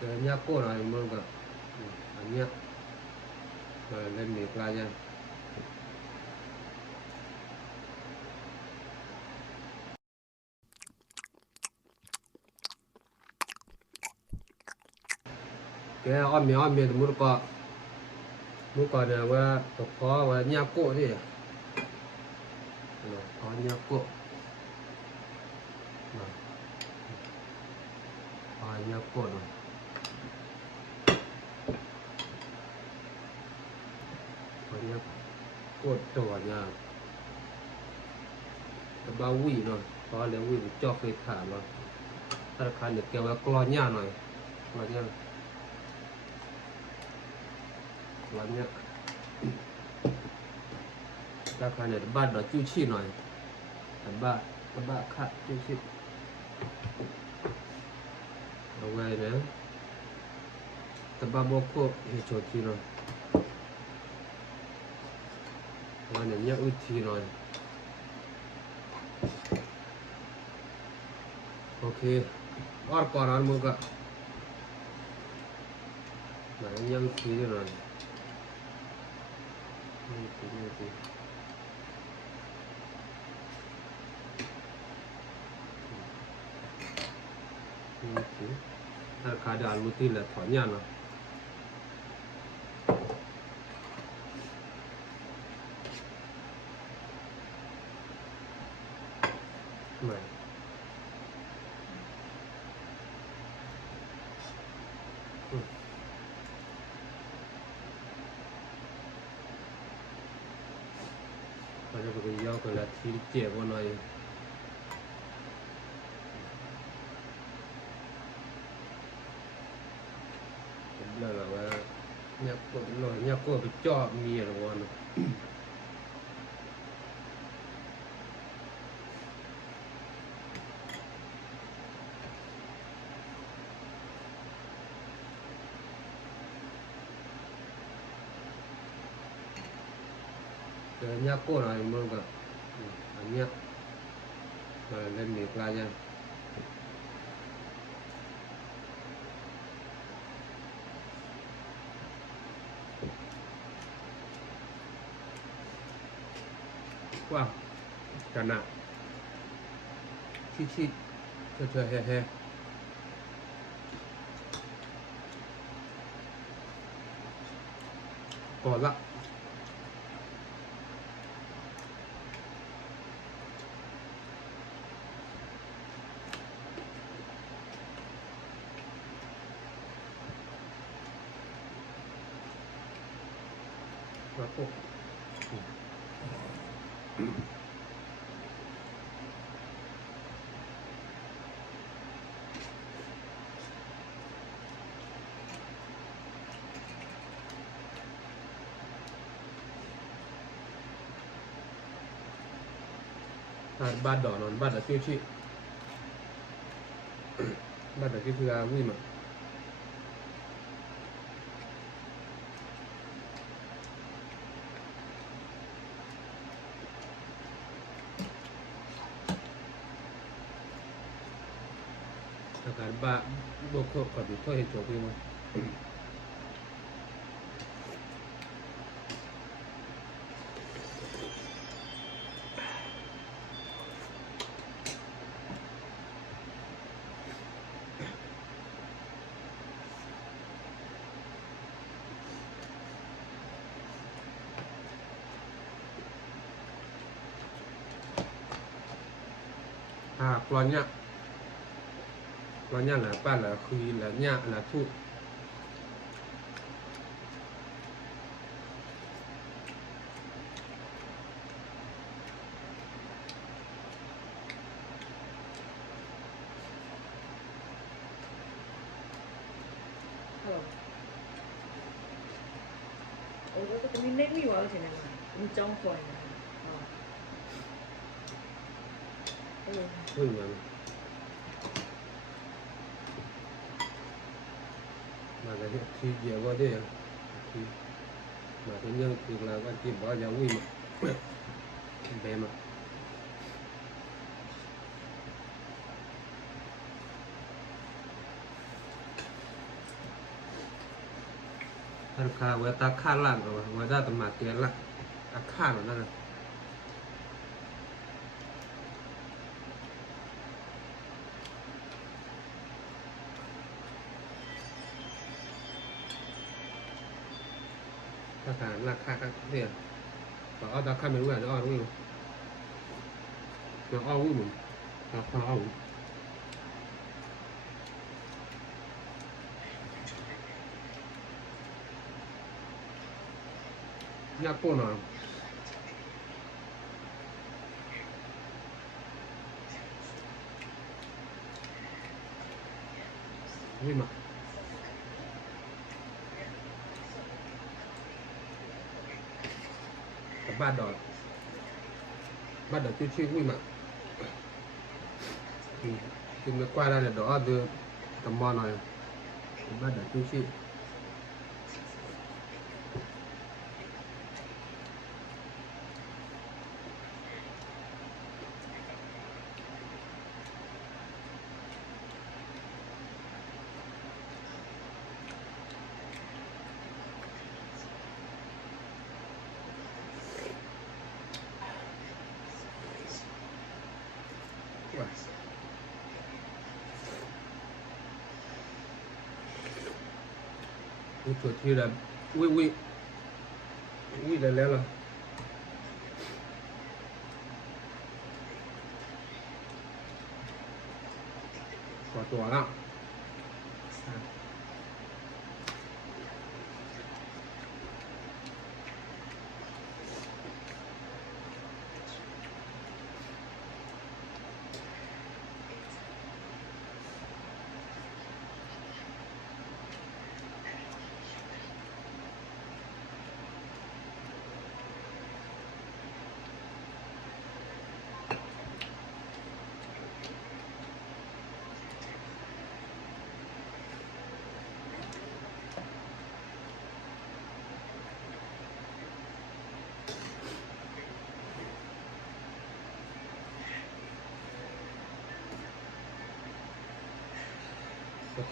nhạc cô này mong gặp nhạc lên miệng la nha cái om miếng thì muốn có nàyว่าตกคอว่าnhạc cô đi có nhạc cô nhạc cô rồi có nhạc côตัวnhaแต่บ้าวิ่งหน่อยพอเลี้ยงวิ่งจอกเคยถามว่าธนาคารเนี่ยแกว่ากลอนย่าหน่อยกลอนย่ากลอนย่าธนาคารเนี่ยบ้านเราจิ้วชี้หน่อยแต่บ้านขาดจิ้วชี้เอาไว้นะแต่บ้านโมโคเฮโชทีหน่อยวันนี้เนี่ยอุทีหน่อยโอเคออดก่อนอันมึงก็ไหนยังทีหน่อยนี่ถ้าขาดอันมุติเลยถอนยาเนาะไม่เขาจะไปย่อกันละทีเจ็บว่าหน่อยแล้วเราว่าเนี่ยกดหน่อยเนี่ยกดไปจ่อมีอะไรวะเนาะเนี่ยกดอะไรมึงก็อันเนี้ยเล่นมีปลาเนี่ยว้าวกันนะชิดเฉยแฮ่ก่อนละมาปุ๊บบ้านดอนนอนบ้านอะชิบ้านอะชิคืออาวิ่งมาอาการบ้าโรคขอดูทั่วเห็นโจพี่มั้งกลอนเนี่ยlà ba là khi là nhạ là thụ có mình nét nhiều ở trên này mà trong phổi này mà cái thì dễ qua đây thì mà cái nhân thì là cái chỉ bỏ vào quy mà bé mà ท่านข้าเวตาข้าล่างเอาไว้ได้ตมาเตียนละอาข้าหน่อยนั่นถ้าการราคาเนี่ยต่อเอาตาข้าไม่รู้อะไรอ้อรู้เราอ้อรู้หมุนเราข้าอ้อรู้ยากโป้หน่อยนี่มากับบ้านดอกชื่อวิ่งมาคือไม่กว่าได้เลยดอกเดือตำมอหน่อยบ้านดอกชื่อนี่ตัวที่เราวิ่งแล้วล่ะขอตัวละ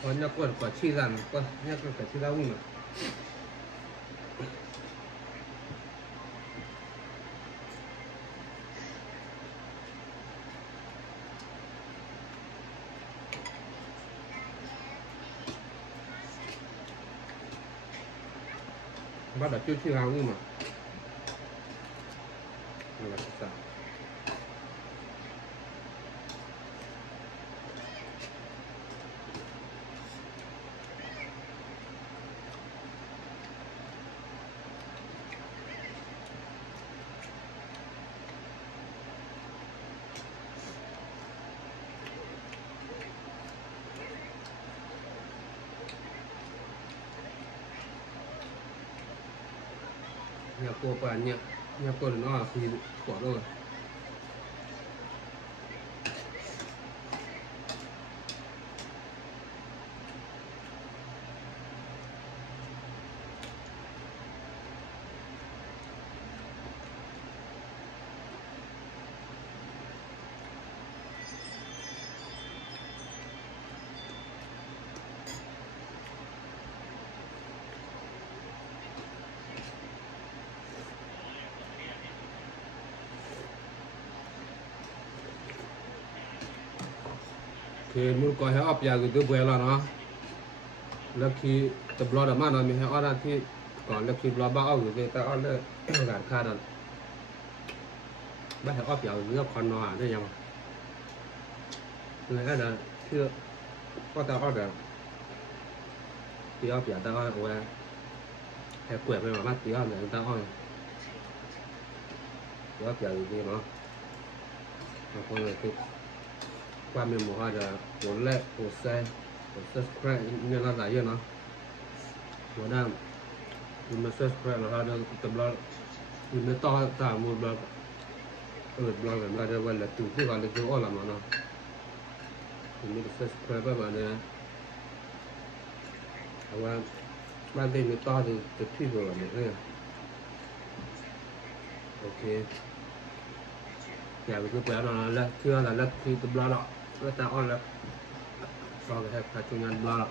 ขอเนี่ยกว่าชี้รันก็เนี่ยก็กับชี้เราวิ่งมาบ้านดอกชื่อเราวิ่งมานี่แหละจ้ะเนี่ยโปรปานเนี่ยโปรหนึ่งอ้อคือขวดเลยคือมุลก็ให้ออกยาคือตัวเบื่อแล้วเนาะแล้วคือตบล้อดมาเนาะมีให้อ้อที่ก่อนแล้วคือล้อบ้าเอาอยู่แต่อ้อเลยการฆ่าดันไม่ให้ออกยาเนื้อคอนนอได้ยังเลยก็จะคือก็ตาอ้อแบบตีอ้อเปียตาอ้อเอาไว้ให้เกลือไปมาตีอ้อแบบตาอ้อตีอ้อเปียอยู่ดีเนาะบางคนเลยคือความเป็นหมูฮะจะกดไลค์กดแชร์กด subscribe เนี่ยหลายอย่างเนาะหัวหน้าคุณมา subscribe แล้วเราจะตบเราคุณไม่ต่อตามมือเราเราแบบเราจะวันละตื่นที่วันละตัวอ้อละมาเนาะคุณไม่ได้ subscribe ไปมาเนี่ยแต่ว่าบ้านเด็กไม่ต่อจะที่ตัวแบบนี้โอเคอยากไปคือแปลนอนแล้วเชื่อแล้วคือตบเราแล้วta on là so với hai chung nhân ba